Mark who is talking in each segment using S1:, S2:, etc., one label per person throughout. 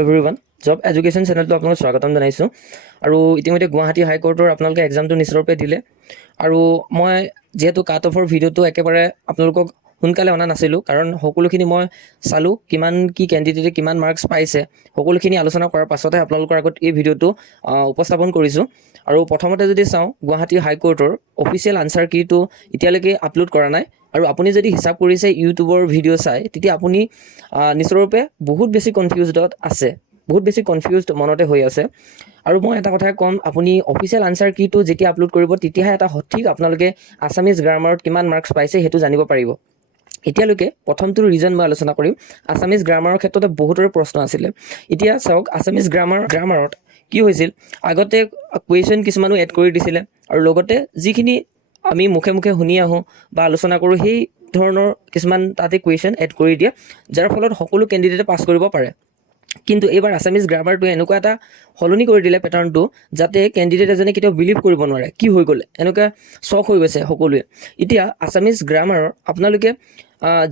S1: Everyone job education চেনেলটো আপোনালোক স্বাগতম জনাইছোঁ। আৰু ইতিমধ্যে গুৱাহাটী হাইকোৰ্টৰ আপোনালোকে এক্সামটো নিশ্চয়ৰূপে দিলে। আৰু মই যিহেতু কাট অফৰ ভিডিঅ'টো একেবাৰে আপোনালোকক সোনকালে অনা নাছিলোঁ কাৰণ সকলোখিনি মই চালোঁ কিমান কি কেণ্ডিডেটে কিমান মাৰ্কছ পাইছে। সকলোখিনি আলোচনা কৰাৰ পাছতহে আপোনালোকৰ আগত এই ভিডিঅ'টো উপস্থাপন কৰিছোঁ। আৰু প্ৰথমতে যদি চাওঁ গুৱাহাটী হাইকোৰ্টৰ অফিচিয়েল আনচাৰ কিটো এতিয়ালৈকে আপলোড কৰা নাই। আৰু আপুনি যদি হিচাপ কৰিছে ইউটিউবৰ ভিডিঅ' চাই তেতিয়া আপুনি নিশ্চয়ৰূপে বহুত বেছি কনফিউজডত আছে। বহুত বেছি কনফিউজড মনতে হৈ আছে। আৰু মই এটা কথাই ক'ম আপুনি অফিচিয়েল আনচাৰ কিটো যেতিয়া আপলোড কৰিব তেতিয়াহে এটা সঠিক আপোনালোকে আছামিজ গ্ৰামাৰত কিমান মাৰ্কছ পাইছে সেইটো জানিব পাৰিব। এতিয়ালৈকে প্ৰথমটো ৰিজন মই আলোচনা কৰিম। আছামিজ গ্ৰামাৰৰ ক্ষেত্ৰতে বহুতৰে প্ৰশ্ন আছিলে। এতিয়া চাওক আছামিজ গ্ৰামাৰ গ্ৰামাৰত কি হৈছিল? আগতে কুৱেশ্যন কিছুমানো এড কৰি দিছিলে। আৰু লগতে যিখিনি আমি মুখে মুখে শুনি আহোঁ বা আলোচনা কৰোঁ, সেই ধৰণৰ কিছুমান তাতে কুৱেশ্যন এড কৰি দিয়ে, যাৰ ফলত সকলো কেণ্ডিডেটে পাছ কৰিব পাৰে। কিন্তু এইবাৰ আছামিজ গ্ৰামাৰটোৱে এনেকুৱা এটা সলনি কৰি দিলে পেটাৰ্ণটো যাতে কেণ্ডিডেট এজনে কেতিয়াও বিলিভ কৰিব নোৱাৰে। কি হৈ গ'ল? এনেকুৱা চখ হৈ গৈছে সকলোৱে। এতিয়া আছামিজ গ্ৰামাৰৰ আপোনালোকে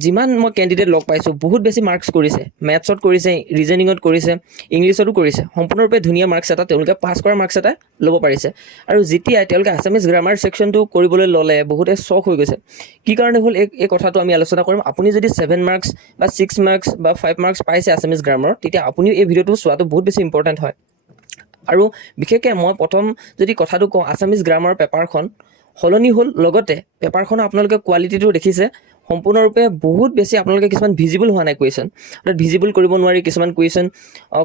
S1: যিমান মই কেণ্ডিডেট লগ পাইছোঁ, বহুত বেছি মাৰ্কছ কৰিছে। মেথছত কৰিছে ৰিজনিঙত কৰিছে ইংলিছতো কৰিছে। সম্পূৰ্ণৰূপে ধুনীয়া মাৰ্কছ এটা তেওঁলোকে পাছ কৰা মাৰ্কছ এটা ল'ব পাৰিছে। আৰু যেতিয়াই তেওঁলোকে আছামিজ গ্ৰামাৰ ছেকশ্যনটো কৰিবলৈ ল'লে, বহুতে চখ হৈ গৈছে। কি কাৰণে হ'ল? এই এই কথাটো আমি আলোচনা কৰিম। আপুনি যদি ছেভেন মাৰ্কছ বা ছিক্স মাৰ্কছ বা ফাইভ মাৰ্কছ পাইছে আছামিজ গ্ৰামাৰত তেতিয়া আপুনিও এই ভিডিঅ'টো চোৱাটো বহুত বেছি ইম্পৰ্টেণ্ট হয়। আৰু বিশেষকৈ মই প্ৰথম যদি কথাটো কওঁ আছামিজ গ্ৰামাৰ পেপাৰখন সলনি হ'ল, লগতে পেপাৰখনৰ আপোনালোকে কোৱালিটিটো দেখিছে। সম্পূৰ্ণৰূপে বহুত বেছি আপোনালোকে কিছুমান ভিজিবল হোৱা নাই কুৱেশ্যন অৰ্থাৎ ভিজিবল কৰিব নোৱাৰি কিছুমান কুৱেশ্যন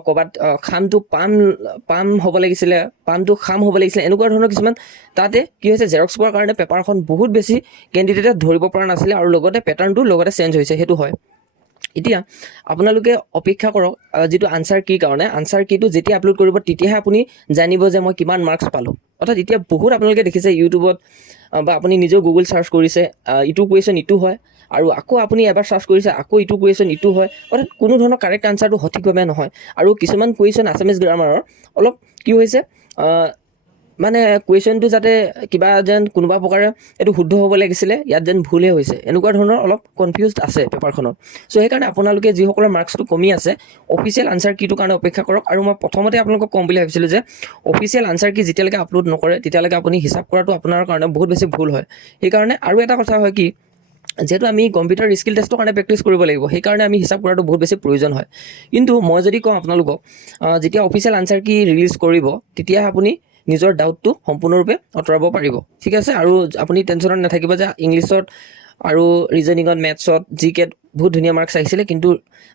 S1: ক'ৰবাত খামটো পাম পাম হ'ব লাগিছিলে, পামটো খাম হ'ব লাগিছিলে, এনেকুৱা ধৰণৰ কিছুমান। তাতে কি হৈছে জেৰক্স কৰাৰ কাৰণে পেপাৰখন বহুত বেছি কেণ্ডিডেটে ধৰিব পৰা নাছিলে আৰু লগতে পেটাৰ্ণটো লগতে চেঞ্জ হৈছে, সেইটো হয়। এতিয়া, আপোনালোকে অপেক্ষা কৰক যিটো আনচাৰ কীৰ কাৰণে। আনচাৰ কীটো যেতিয়া আপলোড কৰিব, তেতিয়াহে আপুনি জানিব যে মই কিমান মাৰ্কছ পালোঁ। অৰ্থাৎ এতিয়া বহুত আপোনালোকে দেখিছে ইউটিউবত বা আপুনি নিজেও গুগল চাৰ্চ কৰিছে ইটো কুৱেশ্যন ইটো হয়। আৰু আকৌ আপুনি এবাৰ চাৰ্চ কৰিছে আকৌ ইটো কুৱেশ্যন ইটো হয় অৰ্থাৎ কোনো ধৰণৰ কাৰেক্ট আনচাৰটো সঠিকভাৱে নহয়। আৰু কিছুমান কুৱেশ্যন আছামিজ গ্ৰামাৰৰ অলপ কি হৈছে মানে কুৱেশ্যনটো যাতে কিবা যেন কোনোবা প্ৰকাৰে এইটো শুদ্ধ হ'ব লাগিছিলে ইয়াত যেন ভুলহে হৈছে এনেকুৱা ধৰণৰ অলপ কনফিউজড আছে পেপাৰখনত চ' সেইকাৰণে আপোনালোকে যিসকলৰ মাৰ্কছটো কমি আছে অফিচিয়েল আনচাৰ কিটোৰ কাৰণে অপেক্ষা কৰক আৰু মই প্ৰথমতে আপোনালোকক ক'ম বুলি ভাবিছিলোঁ যে অফিচিয়েল আনচাৰ কি যেতিয়ালৈকে আপলোড নকৰে তেতিয়ালৈকে আপুনি হিচাপ কৰাটো আপোনাৰ কাৰণে বহুত বেছি ভুল হয়। সেইকাৰণে আৰু এটা কথা হয় কি যিহেতু আমি কম্পিউটাৰ স্কিল টেষ্টৰ কাৰণে প্ৰেক্টিচ কৰিব লাগিব, সেইকাৰণে আমি হিচাপ কৰাটো বহুত বেছি প্ৰয়োজন হয়। কিন্তু মই যদি কওঁ আপোনালোকক যেতিয়া অফিচিয়েল আনচাৰ কি ৰিলিজ কৰিব, তেতিয়া আপুনি নিজৰ ডাউটটো সম্পূৰ্ণৰূপে আঁতৰাব পাৰিব। ঠিক আছে? আৰু আপুনি টেনশ্যনত নাথাকিব যে ইংলিছত আৰু ৰিজনিঙত মেথছত জি কেত বহুত ধুনীয়া মাৰ্কছ আহিছিলে, কিন্তু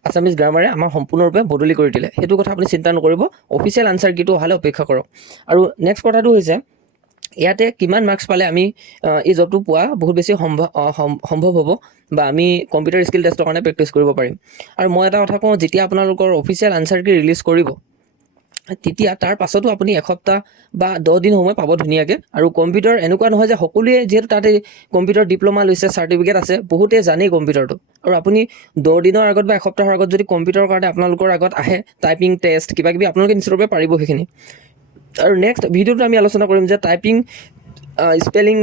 S1: আছামিজ গ্ৰামাৰে আমাৰ সম্পূৰ্ণৰূপে বদলি কৰি দিলে। সেইটো কথা আপুনি চিন্তা নকৰিব। অফিচিয়েল আনচাৰ কিটো অহালে অপেক্ষা কৰক। আৰু নেক্সট কথাটো হৈছে ইয়াতে কিমান মাৰ্কছ পালে আমি এই জবটো পোৱা বহুত বেছি সম্ভৱ সম্ভৱ হ'ব বা আমি কম্পিউটাৰ স্কিল টেষ্টৰ কাৰণে প্ৰেক্টিচ কৰিব পাৰিম। আৰু মই এটা কথা কওঁ, যেতিয়া আপোনালোকৰ অফিচিয়েল আনচাৰ কি ৰিলিজ কৰিব, তেতিয়া তাৰ পাছতো আপুনি এসপ্তাহ বা দহ দিন সময় পাব ধুনীয়াকৈ। আৰু কম্পিউটাৰ এনেকুৱা নহয় যে সকলোৱে, যিহেতু তাতে কম্পিউটাৰ ডিপ্ল'মা লৈছে চাৰ্টিফিকেট আছে, বহুতে জানেই কম্পিউটাৰটো আৰু আপুনি দহ দিনৰ আগত বা এসপ্তাহৰ আগত যদি কম্পিউটাৰৰ কাৰণে আপোনালোকৰ আগত আহে টাইপিং টেষ্ট কিবা কিবি আপোনালোকে নিশ্চিতভাৱে পাৰিব সেইখিনি। আৰু নেক্সট ভিডিঅ'টো আমি আলোচনা কৰিম যে টাইপিং স্পেলিং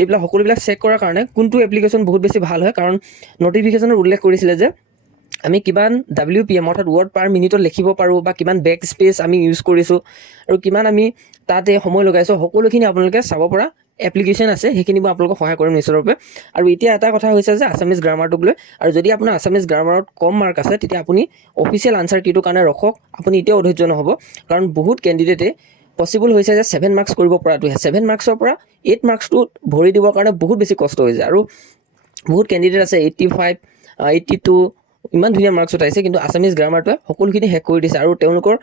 S1: এইবিলাক সকলোবিলাক চেক কৰাৰ কাৰণে কোনটো এপ্লিকেশ্যন বহুত বেছি ভাল হয়। কাৰণ নটিফিকেশ্যনত উল্লেখ কৰিছিলে যে আমি কিমান ডাব্লিউ পি এম অৰ্থাৎ ৱৰ্ড পাৰ মিনিটত লিখিব পাৰোঁ বা কিমান বেক স্পেচ আমি ইউজ কৰিছোঁ আৰু কিমান আমি তাতে সময় লগাইছোঁ। সকলোখিনি আপোনালোকে চাব পৰা এপ্লিকেশ্যন আছে সেইখিনি মই আপোনালোকক সহায় কৰিম নিশ্চয়ৰূপে আৰু এতিয়া এটা কথা হৈছে যে আছামিজ গ্ৰামাৰটোক লৈ। আৰু যদি আপোনাৰ আছামিজ গ্ৰামাৰত কম মাৰ্ক আছে তেতিয়া আপুনি অফিচিয়েল আনচাৰ কিটোৰ কাৰণে ৰখক। আপুনি এতিয়াও অধৈৰ্য নহ'ব। কাৰণ বহুত কেণ্ডিডেটে পচিবল হৈছে যে ছেভেন মাৰ্কছ কৰিব পৰাটোহে ছেভেন মাৰ্কছৰ পৰা এইট মাৰ্কছটো ভৰি দিবৰ কাৰণে বহুত বেছি কষ্ট হৈ যায়। আৰু বহুত কেণ্ডিডেট আছে এইট্টি ফাইভ এইট্টি টু ইমান ধুনীয়া মাৰ্কছ উঠাইছে কিন্তু আছামিজ গ্ৰামাৰটোৱে সকলোখিনি শেষ কৰি দিছে। আৰু তেওঁলোকৰ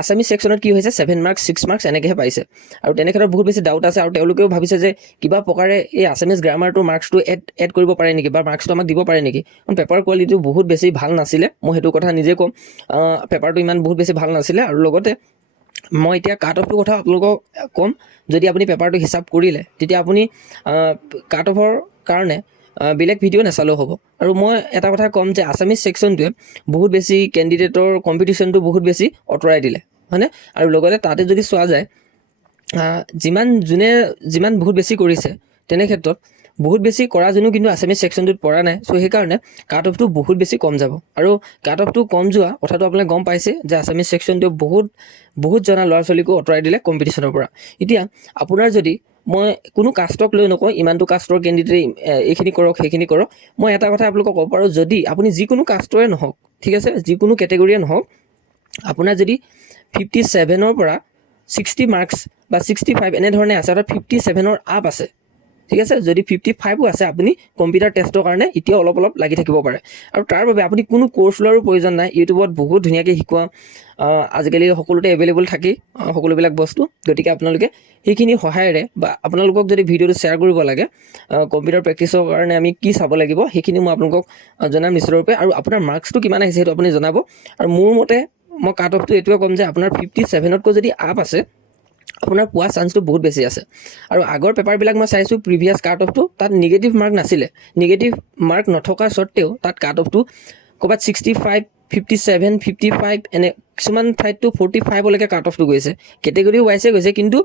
S1: আছামিজ ছেকশ্যনত কি হৈছে ছেভেন মাৰ্কছ ছিক্স মাৰ্কছ এনেকৈহে পাইছে। আৰু তেনে ক্ষেত্ৰত বহুত বেছি ডাউট আছে আৰু তেওঁলোকেও ভাবিছে যে কিবা প্ৰকাৰে এই আছামিজ গ্ৰামাৰটোৰ মাৰ্কছটো এড এড কৰিব পাৰে নেকি বা মাৰ্কছটো আমাক দিব পাৰে নেকি? কাৰণ পেপাৰ কোৱালিটিটো বহুত বেছি ভাল নাছিলে। মই সেইটো কথা নিজে ক'ম। পেপাৰটো ইমান বহুত বেছি ভাল নাছিলে। আৰু লগতে মই এতিয়া কাট অফটোৰ কথা আপোনালোকক ক'ম। যদি আপুনি পেপাৰটো হিচাপ কৰিলে তেতিয়া আপুনি কাট অফৰ কাৰণে বেলেগ ভিডিঅ' নাচালেও হ'ব। আৰু মই এটা কথা ক'ম যে আছামিজ ছেকশ্যনটোৱে বহুত বেছি কেণ্ডিডেটৰ কম্পিটিশ্যনটো বহুত বেছি আঁতৰাই দিলে হয়নে? আৰু লগতে তাতে যদি চোৱা যায় যিমান যোনে যিমান বহুত বেছি কৰিছে তেনে ক্ষেত্ৰত বহুত বেছি কৰা যেনো কিন্তু আছামিজ ছেকশ্যনটোত পৰা নাই। চ' সেইকাৰণে কাট অফটো বহুত বেছি কম যাব। আৰু কাট অফটো কম যোৱা কথাটো আপোনালোকে গম পাইছে যে আছামিজ ছেকশ্যনটোৱে বহুত বহুত জনা ল'ৰা ছোৱালীকো আঁতৰাই দিলে কম্পিটিশ্যনৰ পৰা। এতিয়া, আপোনাৰ যদি মই কোনো কাষ্টক লৈ নকওঁ, ইমানটো কাষ্টৰ কেণ্ডিডেটে এইখিনি কৰক, সেইখিনি কৰক, মই এটা কথা আপোনালোকক ক'ব পাৰোঁ, যদি আপুনি যিকোনো কাষ্টৰে নহওক, ঠিক আছে, যিকোনো কেটেগৰীয়ে নহওক, আপোনাৰ যদি ফিফটি ছেভেনৰ পৰা ছিক্সটি মাৰ্কছ বা ছিক্সটি ফাইভ এনেধৰণে আছে, অৰ্থাৎ ফিফটি ছেভেনৰ আপ আছে ঠিক আছে? যদি ফিফটি ফাইভো আছে, আপুনি কম্পিউটাৰ টেষ্টৰ কাৰণে এতিয়াও অলপ অলপ লাগি থাকিব পাৰে। আৰু তাৰ বাবে আপুনি কোনো কৰ্চ লোৱাৰো প্ৰয়োজন নাই। ইউটিউবত বহুত ধুনীয়াকৈ শিকোৱা আজিকালি সকলোতে এভেইলেবল থাকেই সকলোবিলাক বস্তু। গতিকে আপোনালোকে সেইখিনি সহায়েৰে বা আপোনালোকক যদি ভিডিঅ'টো শ্বেয়াৰ কৰিব লাগে কম্পিউটাৰ প্ৰেক্টিছৰ কাৰণে আমি কি চাব লাগিব, সেইখিনি মই আপোনালোকক জনাম নিশ্চিতৰূপে আৰু আপোনাৰ মাৰ্কছটো কিমান আহিছে সেইটো আপুনি জনাব। আৰু মোৰ মতে, মই কাট অফটো এইটোৱে ক'ম যে আপোনাৰ ফিফটি ছেভেনতকৈ যদি আপ আছে আপোনাৰ পোৱা চান্সটো বহুত বেছি আছে। আৰু আগৰ পেপাৰবিলাক মই চাইছোঁ প্ৰিভিয়াছ কাট অফটো তাত নিগেটিভ মাৰ্ক নাছিলে। নিগেটিভ মাৰ্ক নথকা স্বত্তেও তাত কাট অফটো ক'ৰবাত sixty five fifty seven fifty five এনে কিছুমান ঠাইততো ফৰ্টি ফাইভলৈকে কাট অফটো গৈছে কেটেগৰী ৱাইজে গৈছে, কিন্তু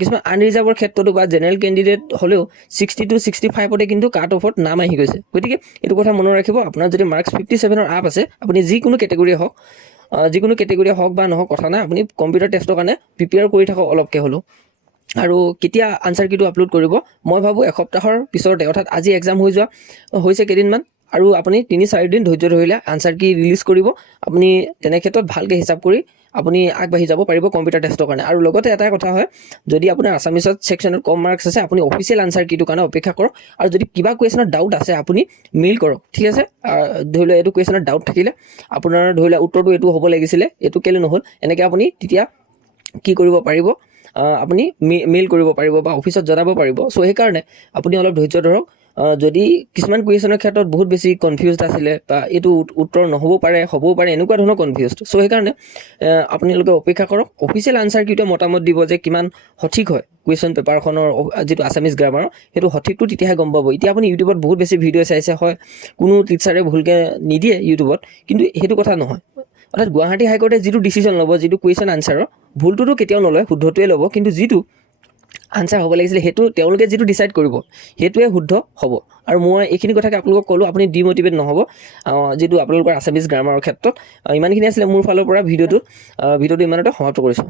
S1: কিছুমান আনৰিজাৰ্ভৰ ক্ষেত্ৰতো বা জেনেৰেল কেণ্ডিডেট হ'লেও ছিক্সটি টু ছিক্সটি ফাইভতে কিন্তু কাট অফত নাম আহি গৈছে। গতিকে, এইটো কথা মনত ৰাখিব, আপোনাৰ যদি মাৰ্কছ ফিফটি ছেভেনৰ আপ আছে, আপুনি যিকোনো কেটেগৰীয়ে হওক যিকোনো কেটেগৰীয়ে হওক বা নহওক কথা নাই। আপুনি কম্পিউটাৰ টেষ্টৰ কাৰণে প্ৰিপেয়াৰ কৰি থাকক অলপকৈ হ'লেও। আৰু কেতিয়া আনচাৰ কিটো আপলোড কৰিব মই ভাবোঁ এসপ্তাহৰ পিছতে অৰ্থাৎ আজি এক্সাম হৈ যোৱা হৈছে কেইদিনমান। আৰু আপুনি তিনি চাৰিদিন ধৈৰ্য ধৰিলে আনচাৰ কি ৰিলিজ কৰিব, আপুনি তেনে ক্ষেত্ৰত ভালকৈ হিচাপ কৰি আপুনি আগবাঢ়ি যাব পাৰিব কম্পিউটাৰ টেষ্টৰ কাৰণে। আৰু লগতে এটা কথা হয়, যদি আপোনাৰ আছামিছত ছেকশ্যনত কম মাৰ্কছ আছে, আপুনি অফিচিয়েল আনচাৰ কিটোৰ কাৰণে অপেক্ষা কৰক। আৰু যদি কিবা কুৱেশ্যনত ডাউট আছে, আপুনি মেইল কৰক, ঠিক আছে? ধৰি লওক এইটো কুৱেশ্যনত ডাউট থাকিলে, আপোনাৰ ধৰি লওক উত্তৰটো এইটো হ'ব লাগিছিলে, এইটো কেলৈ নহ'ল? এনেকৈ আপুনি তেতিয়া কি কৰিব পাৰিব? আপুনি মেইল কৰিব পাৰিব বা অফিচত জনাব পাৰিব। চ' সেইকাৰণে আপুনি অলপ ধৈৰ্য ধৰক। যদি কিছুমান কুৱেশ্যনৰ ক্ষেত্ৰত বহুত বেছি কনফিউজড আছিলে বা এইটো উত- উত্তৰ নহ'ব পাৰে হ'বও পাৰে এনেকুৱা ধৰণৰ কনফিউজড চ' সেইকাৰণে আপোনালোকে অপেক্ষা কৰক। অফিচিয়েল আনচাৰ কিটোৱে মতামত দিব যে কিমান সঠিক হয় কুৱেশ্যন পেপাৰখনৰ যিটো আছামিজ গ্ৰামাৰৰ সেইটো সঠিকটো তেতিয়াহে গম পাব। এতিয়া আপুনি ইউটিউবত বহুত বেছি ভিডিঅ' চাইছে হয় কোনো টিচাৰে ভুলকৈ নিদিয়ে ইউটিউবত কিন্তু সেইটো কথা নহয়। অৰ্থাৎ গুৱাহাটী হাইকোৰ্টে যিটো ডিচিশ্যন ল'ব যিটো কুৱেশ্যন আনচাৰৰ ভুলটোতো কেতিয়াও নলয় শুদ্ধটোৱে ল'ব কিন্তু যিটো আনচাৰ হ'ব লাগিছিলে সেইটো তেওঁলোকে যিটো ডিচাইড কৰিব সেইটোৱে শুদ্ধ হ'ব। আৰু মই এইখিনি কথাকে আপোনালোকক ক'লোঁ আপুনি ডিম'টিভেট নহ'ব। যিটো আপোনালোকৰ আছামিজ গ্ৰামাৰৰ ক্ষেত্ৰত ইমানখিনি আছিলে মোৰ ফালৰ পৰা ভিডিঅ'টো ভিডিঅ'টো ইমানতে সমাপ্ত কৰিছোঁ।